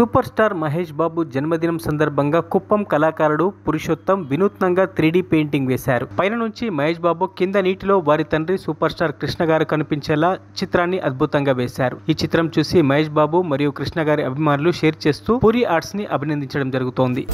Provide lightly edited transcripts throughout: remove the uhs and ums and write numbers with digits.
Super star Mahesh Babu జన్మదినం సందర్భంగా కుప్పం కళాకారుడు పురుషోత్తం వినూత్నంగా 3D పెయింటింగ్ వేశారు. పైన నుంచి మహేష్ బాబు, కింద నీటిలో వారి తండ్రి సూపర్ స్టార్ కృష్ణ గారు కనిపించేలా చిత్రాన్ని అద్భుతంగా వేశారు. ఈ చిత్రం చూసి మహేష్ బాబు మరియు కృష్ణ గారి అభిమానులు షేర్ చేస్తూ పూరి ఆర్ట్స్ ని అభినందించడం జరుగుతోంది.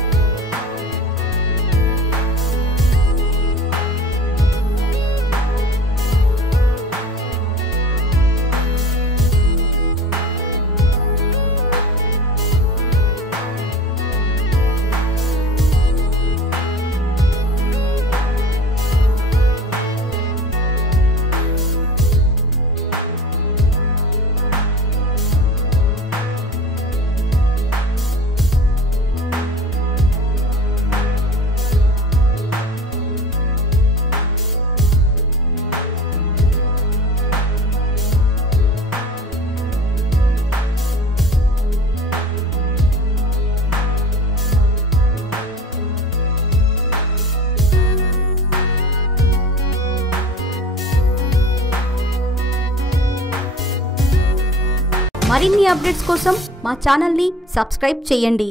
మరిన్ని అప్డేట్స్ కోసం మా ఛానల్ని సబ్స్క్రైబ్ చేయండి.